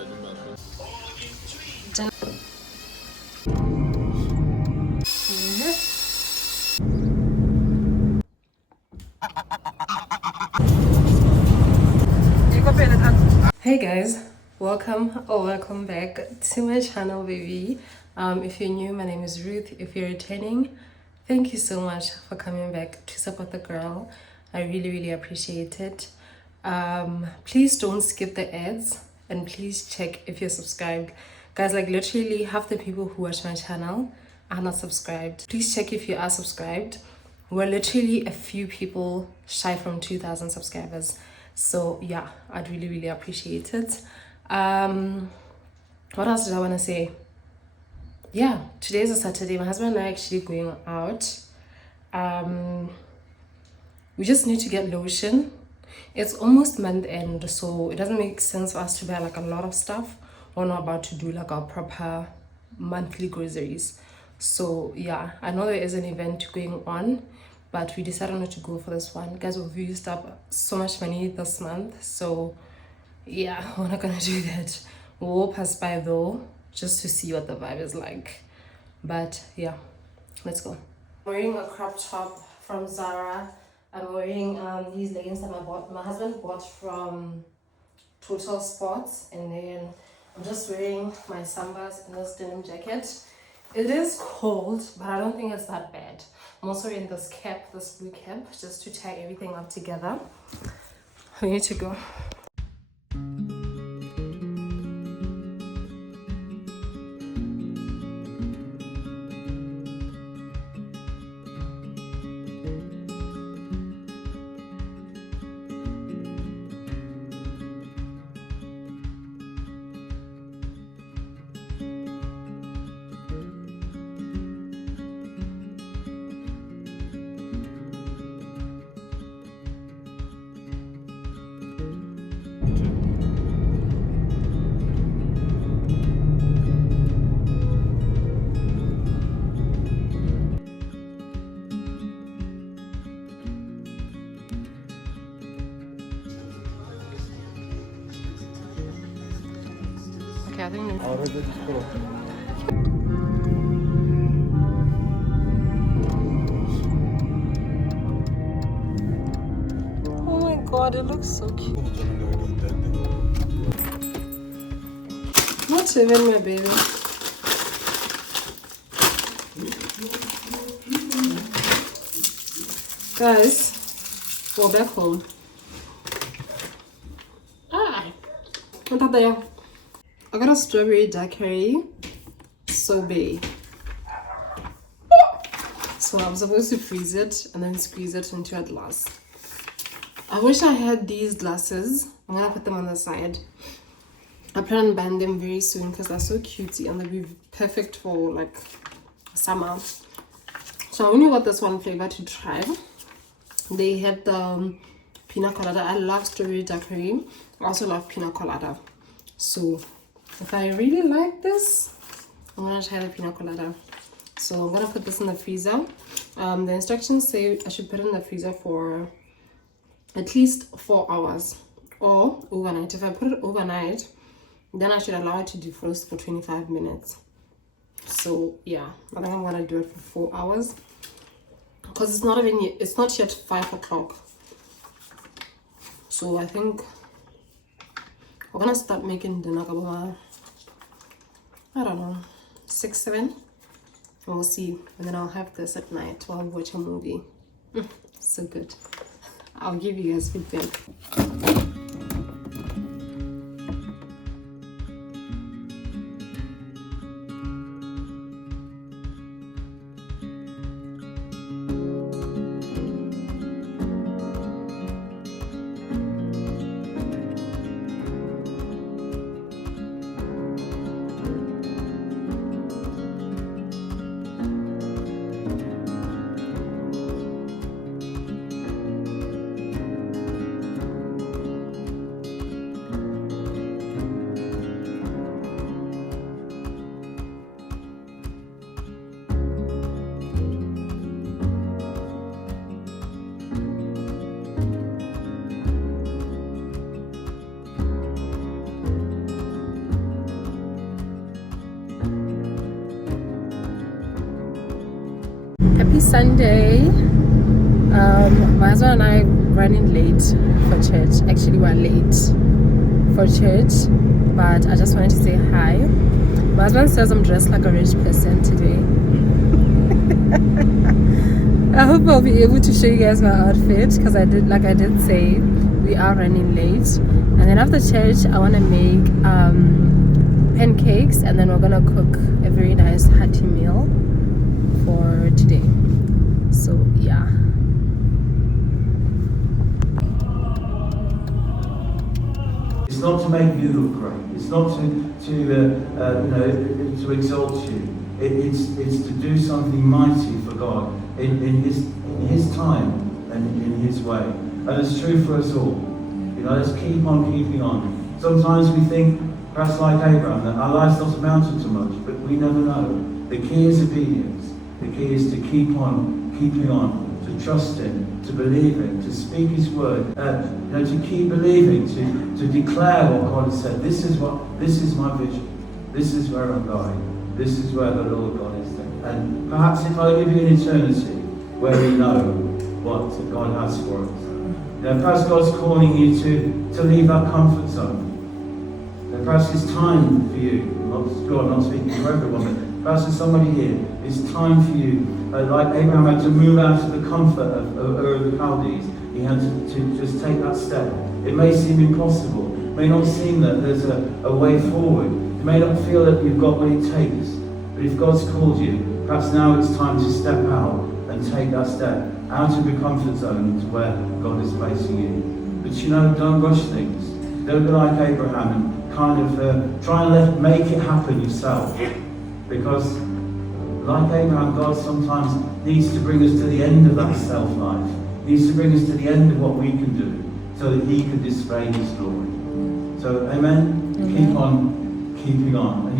Hey guys, welcome or welcome back to my channel, baby. If you're new, my name is Ruth. If you're returning, thank you so much for coming back to support the girl. I really appreciate it. Please don't skip the ads and please check if you're subscribed, guys. Like literally half the people who watch my channel are not subscribed. Please check if you are subscribed. We're literally a few people shy from 2,000 subscribers. So yeah, I'd really appreciate it. What else did I want to say? Yeah, today's a Saturday. My husband and I are actually going out. We just need to get lotion. It's almost month end, so it doesn't make sense for us to buy like a lot of stuff. We're not about to do like our proper monthly groceries. So yeah, I know there is an event going on, but we decided not to go for this one. Guys, we've used up so much money this month, so yeah, we're not gonna do that. We'll pass by though, just to see what the vibe is like. But yeah, let's go. I'm wearing a crop top from Zara. I'm wearing these leggings that my husband bought from Total Sports, and then I'm just wearing my Sambas and this denim jacket. It is cold, but I don't think it's that bad. I'm also wearing this cap, this blue cap, just to tie everything up together. We need to go. Okay, I think oh my god, it looks so cute. Not even my baby. Guys, we're back home. What are they? I got a strawberry daiquiri sorbet. So I'm supposed to freeze it and then squeeze it into a glass. I wish I had these glasses. I'm gonna put them on the side. I plan on buying them very soon because they're so cutesy and they'll be perfect for like summer. So I only got this one flavor to try. They had the pina colada. I love strawberry daiquiri. I also love pina colada. So if I really like this, I'm gonna try the pina colada. So I'm gonna put this in the freezer. The instructions say I should put it in the freezer for at least 4 hours or overnight. If I put it overnight, then I should allow it to defrost for 25 minutes. So yeah, I think I'm gonna do it for 4 hours because it's not yet 5 o'clock. So I think we're gonna start making dinner about, I don't know, 6, 7, and we'll see. And then I'll have this at night while I watch a movie. So good. I'll give you guys feedback. Happy Sunday. My husband and I running late for church. Actually, we're late for church, but I just wanted to say hi. My husband says I'm dressed like a rich person today. I hope I'll be able to show you guys my outfit, because I did say we are running late. And then after church, I want to make pancakes, and then we're gonna cook a very nice hearty meal for today. So yeah. It's not to make you look great. It's not to exalt you. It's to do something mighty for God in His time and in His way. And it's true for us all. Let's keep on keeping on. Sometimes we think, perhaps like Abraham, that our life's not amounted to much, but we never know. The key is obedience. The key is to keep on keeping on, to trust Him, to believe Him, to speak His word, to keep believing, to declare what God has said. This is my vision. This is where I'm going. This is where the Lord God is there. And perhaps if I live in eternity, where we know what God has for us. Perhaps God's calling you to leave that comfort zone. Perhaps it's time for you, not speaking for everyone, but perhaps there's somebody here, it's time for you, like Abraham had to move out of the comfort of the Chaldees. He had to just take that step. It may seem impossible. It may not seem that there's a way forward. You may not feel that you've got what it takes. But if God's called you, perhaps now it's time to step out and take that step out of your comfort zone to where God is placing you. But don't rush things. Don't be like Abraham and kind of try and make it happen yourself. Because like Abraham, God sometimes needs to bring us to the end of that self-life. He needs to bring us to the end of what we can do so that He can display His glory. So, amen? Keep on keeping on. And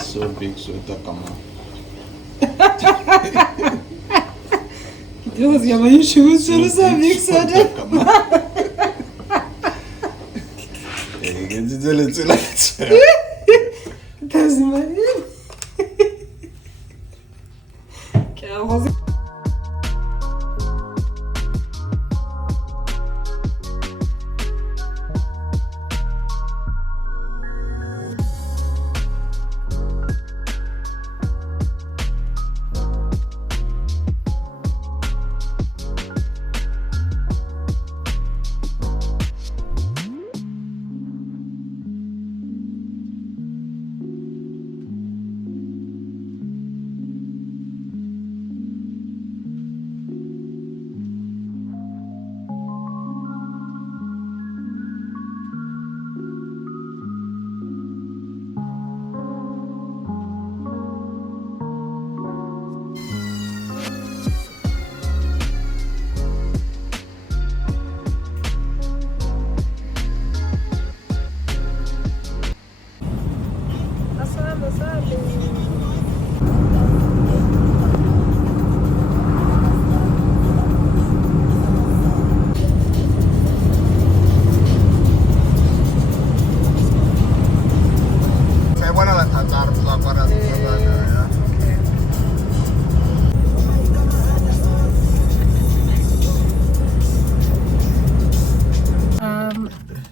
So big, so takama. Deus, minha mãe enxuga, você não sabia que você era. Deus, Maria. Que é a rosa.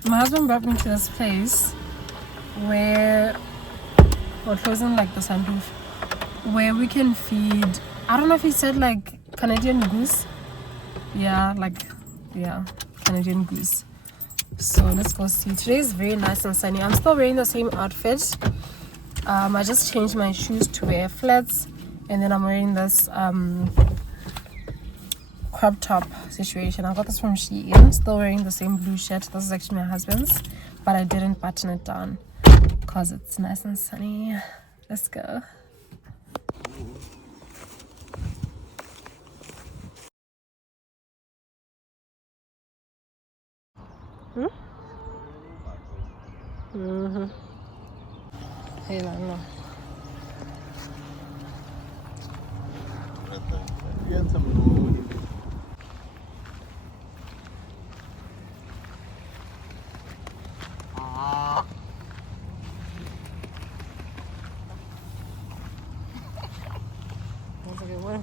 My husband brought me to this place where we're closing like the sunroof, where we can feed, I don't know if he said like Canadian goose. Yeah, Canadian goose. So let's go see. Today is very nice and sunny. I'm still wearing the same outfit. I just changed my shoes to wear flats, and then I'm wearing this crop top situation. I got this from Shein. Still wearing the same blue shirt. This is actually my husband's, but I didn't button it down because it's nice and sunny. Let's go. Hey, no. That's a good one.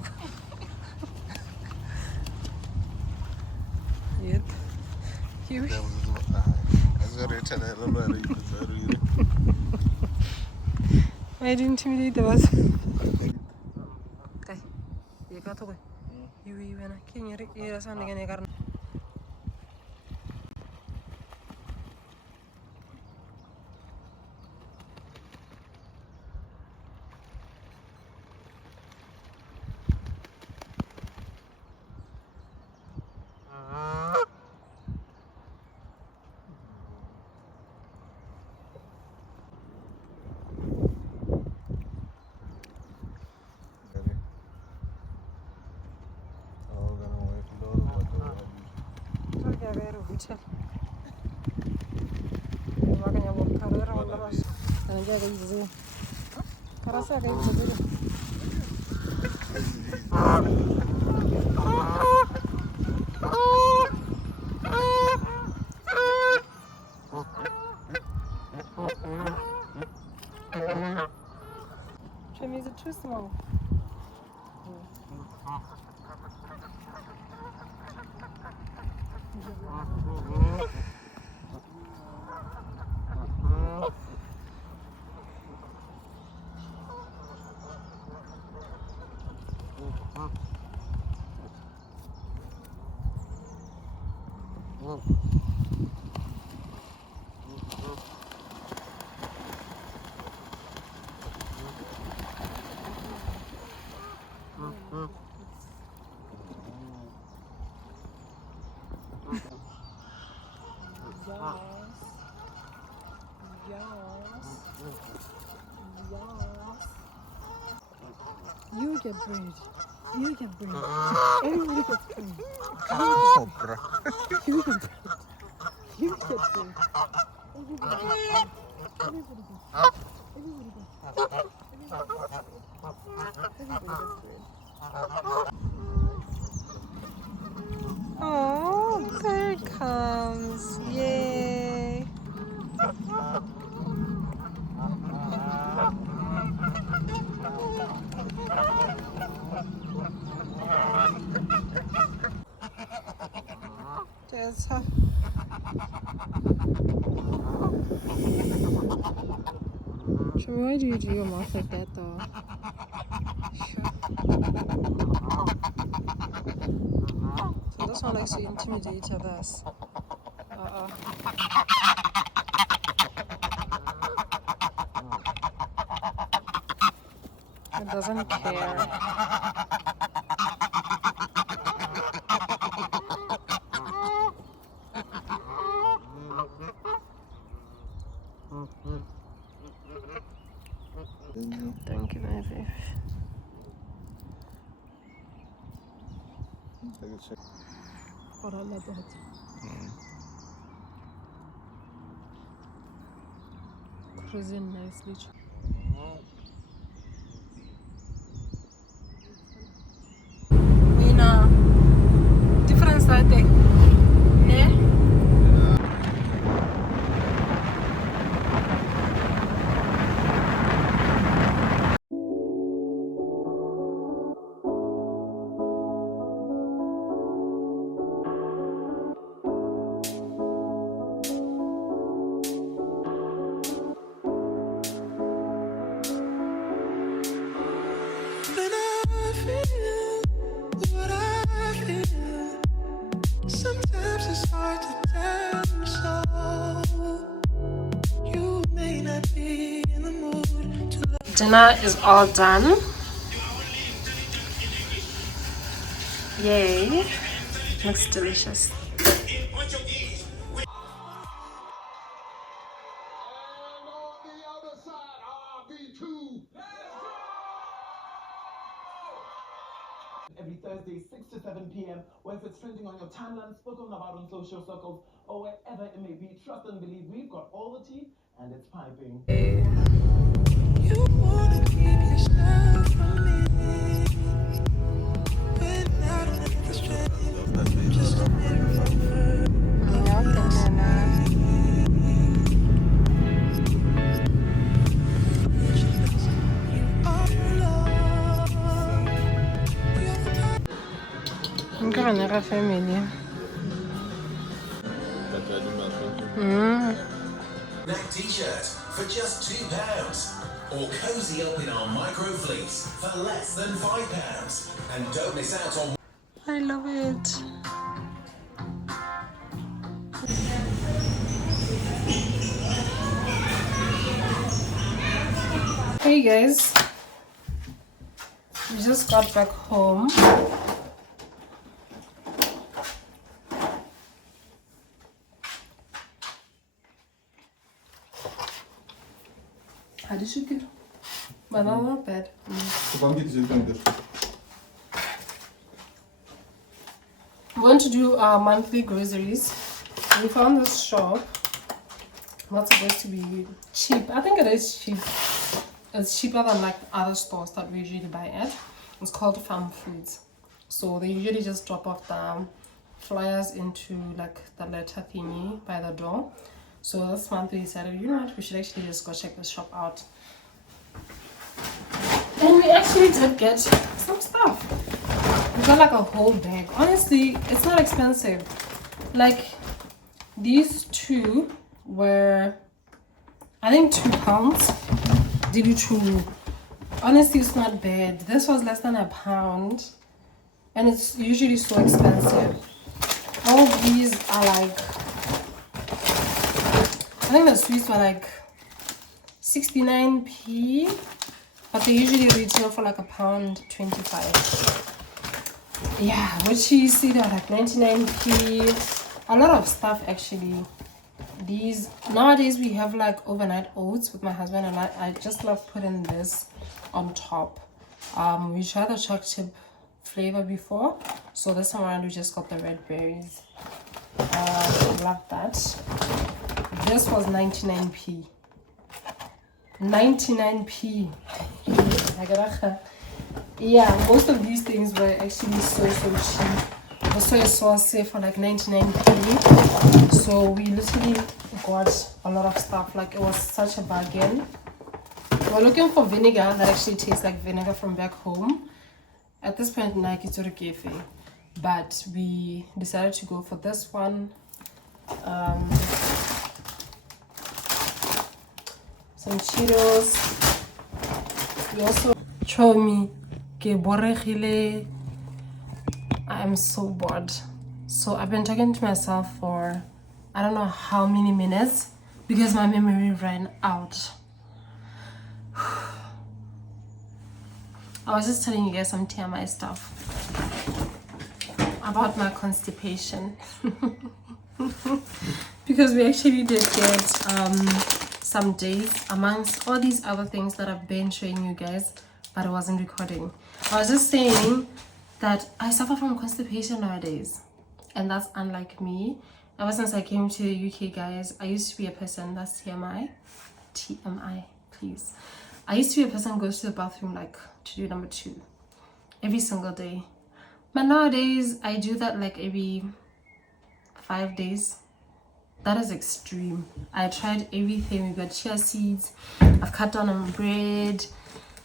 Yep. Huge. Why didn't you intimidate us? Okay. You got to go. You went. Can you hear something in the Is it too small? You get bread. You get bread. Everybody gets bread. You get bread. You get bread. Everybody gets bread. Everybody gets bread. Everybody gets bread. Oh, there it comes. Yay. There's her. Why do you do your mouth like that though? Sure. So this one likes to intimidate others. It doesn't care. Thank you, my baby. What I love that. Cruising nicely. We know. Difference right there. Ne? Dinner is all done. Yay. Looks delicious. Every Thursday, 6 to 7 p.m. Or if it's trending on your timeline, spoken about on social circles, or wherever it may be, trust and believe we've got all the tea and it's piping. You wanna keep yourself from me. When I don't have the strength, just to never family. Neck t-shirt for just £2. Or cozy up in our micro fleece for less than £5. And don't miss out on... I love it. Hey guys, we just got back home. Hadi şükür. Bana not bad. We want to do our monthly groceries. We found this shop. Not supposed to be cheap. I think it is cheap. It's cheaper than like other stores that we usually buy at. It's called Farm Foods. So they usually just drop off the flyers into like the letter thingy by the door. So this month we decided, you know what, we should actually just go check the shop out. And we actually did get some stuff. We got like a whole bag. Honestly, it's not expensive. Like these two were, I think, £2. Did you true? Honestly, it's not bad. This was less than £1, and it's usually so expensive. All of these are like, I think the sweets were like 69p, but they usually retail for like £1.25. Yeah, which you see they're like 99p. A lot of stuff actually. These nowadays we have like overnight oats with my husband, and I just love putting this on top. We tried the chocolate chip flavor before, so this time around we just got the red berries. I love that. This was 99p. 99p. Yeah, most of these things were actually so cheap. The soy sauce say for like 99p. So we literally got a lot of stuff. Like it was such a bargain. We're looking for vinegar that actually tastes like vinegar from back home. At this point, Nike to the cafe, but we decided to go for this one. Some Cheetos. We also show me I am so bored. So I've been talking to myself for I don't know how many minutes because my memory ran out. I was just telling you guys some TMI stuff about my constipation. Because we actually did get some days amongst all these other things that I've been showing you guys, but I wasn't recording. I was just saying that I suffer from constipation nowadays, and that's unlike me. Ever since I came to the UK, guys, I used to be a person, that's TMI, please. I used to be a person who goes to the bathroom like to do number 2 every single day. But nowadays, I do that like every 5 days. That is extreme. I tried everything. We got chia seeds. I've cut down on bread.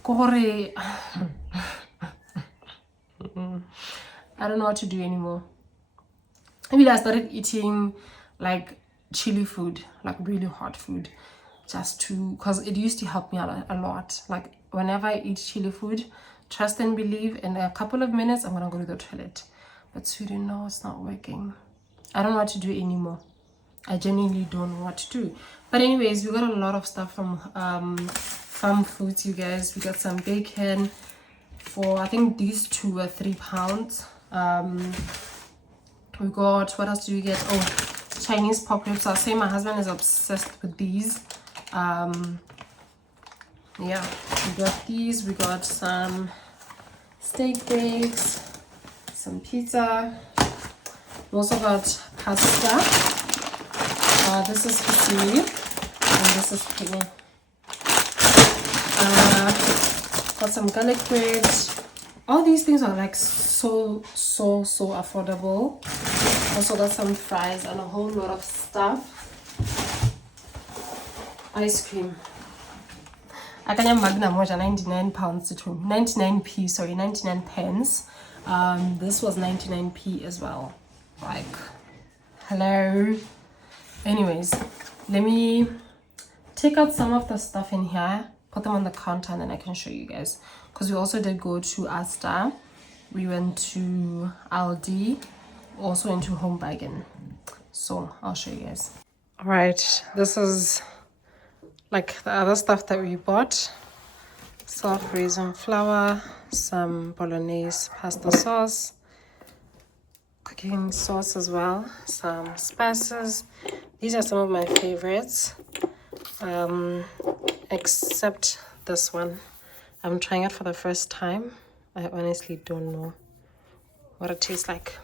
I don't know what to do anymore. Maybe I started eating like chili food, like really hot food, just to, because it used to help me a lot. Like whenever I eat chili food, trust and believe, in a couple of minutes I'm gonna go to the toilet. But sweetie, no, it's not working. I don't know what to do anymore. I genuinely don't know what to do. But anyways, we got a lot of stuff from some foods, you guys. We got some bacon for, I think these two were £3. We got, what else do we get? Oh, Chinese pop ribs. I'll say my husband is obsessed with these. Yeah, we got these. We got some steak breaks, some pizza. We also got pasta. This is Heeeyyyyy, and this is Penny. Got some garlic bread. All these things are like so affordable. Also got some fries and a whole lot of stuff. Ice cream. I can magna moja £99 to 99p, sorry, 99 pence. This was 99p as well. Like, hello. Anyways, let me take out some of the stuff in here, put them on the counter, and then I can show you guys. Because we also did go to Asda, we went to Aldi, also into Home Bargain. So I'll show you guys. All right, this is like the other stuff that we bought. Soft raisin flour, some bolognese pasta sauce, cooking sauce as well, some spices. These are some of my favorites, except this one. I'm trying it for the first time. I honestly don't know what it tastes like.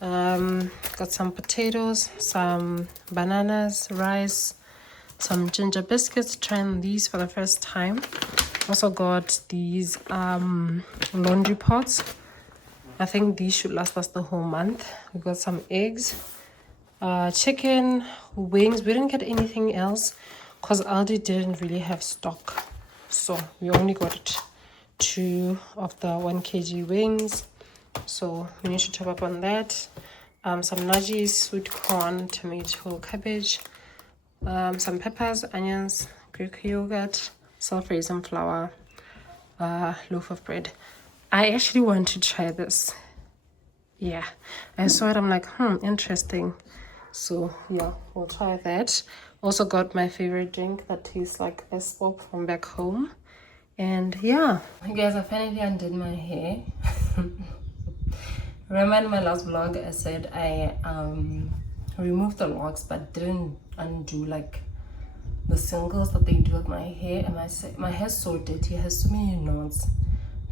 Got some potatoes, some bananas, rice, some ginger biscuits. Trying these for the first time. Also got these laundry pots. I think these should last us the whole month. We got some eggs, chicken, wings. We didn't get anything else because Aldi didn't really have stock, so we only got 2 of the 1 kg wings, so we need to top up on that. Some nudgies, sweet corn, tomato, cabbage, some peppers, onions, Greek yogurt, self-raisin flour, loaf of bread. I actually want to try this. Yeah, I saw it, I'm like, interesting. So yeah, we'll try that. Also got my favorite drink that tastes like S-pop from back home. And yeah, you guys, I finally undid my hair. Remember in my last vlog I said I removed the locks but didn't undo like the singles that they do with my hair, and my hair's so dirty, it has so many knots.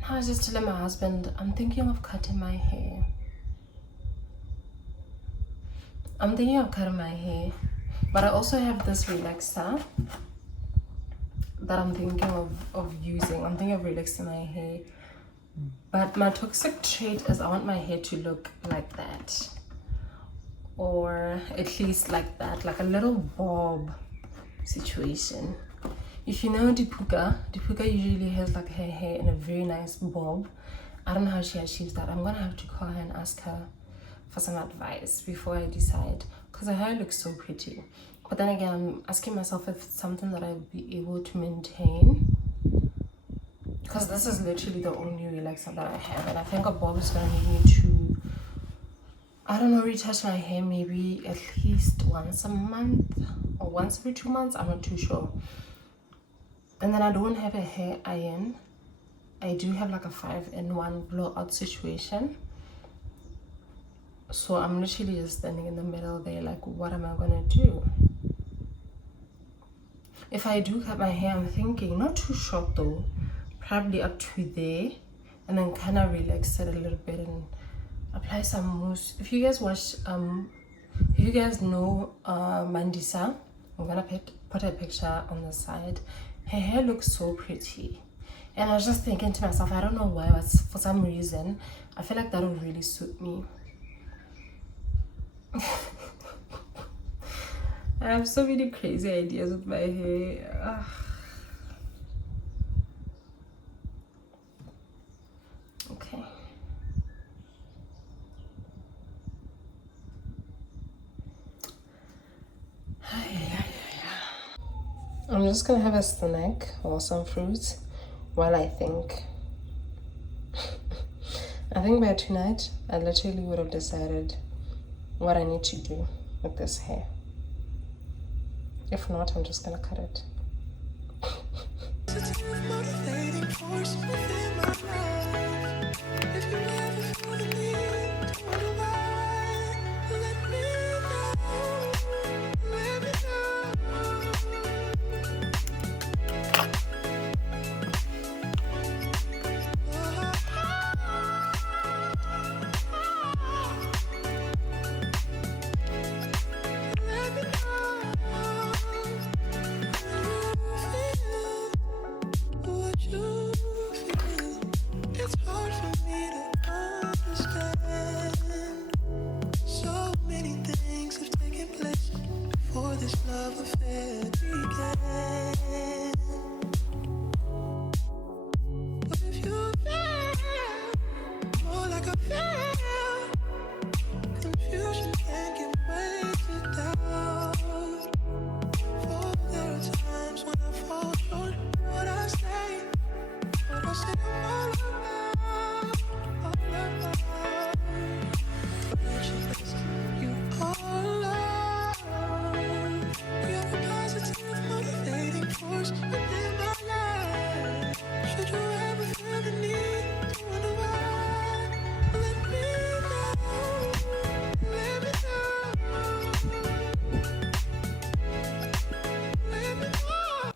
Now I was just telling my husband I'm thinking of cutting my hair. I'm thinking of cutting my hair, but I also have this relaxer that I'm thinking of using. I'm thinking of relaxing my hair, but my toxic trait is I want my hair to look like that, or at least like that, like a little bob situation. If you know Dipuka usually has like her hair in a very nice bob. I don't know how she achieves that. I'm gonna have to call her and ask her for some advice before I decide, because her hair looks so pretty. But then again, I'm asking myself if it's something that I'll be able to maintain, because this is literally the only relaxer that I have, and I think a bob is gonna need me to, I don't know, retouch my hair maybe at least once a month or once every 2 months. I'm not too sure. And then I don't have a hair iron. I do have like a 5-in-1 blowout situation. So I'm literally just standing in the middle there like, what am I gonna do? If I do cut my hair, I'm thinking not too short though, probably up to there, and then kind of relax it a little bit and apply some mousse. If you guys watch, if you guys know Mandisa, I'm gonna put a picture on the side. Her hair looks so pretty, and I was just thinking to myself, I don't know why, but for some reason I feel like that would really suit me. I have so many crazy ideas with my hair. Ugh. Okay. I'm just gonna have a snack or some fruits while I think. I think by tonight I literally would have decided what I need to do with this hair. If not, I'm just gonna cut it. positive, motivating force within my life. If you ever feel the need to wonder why, let me know. Let me what you feel. It's hard for me to understand. So many things have taken place before this love affair began. What if you feel more like a fan?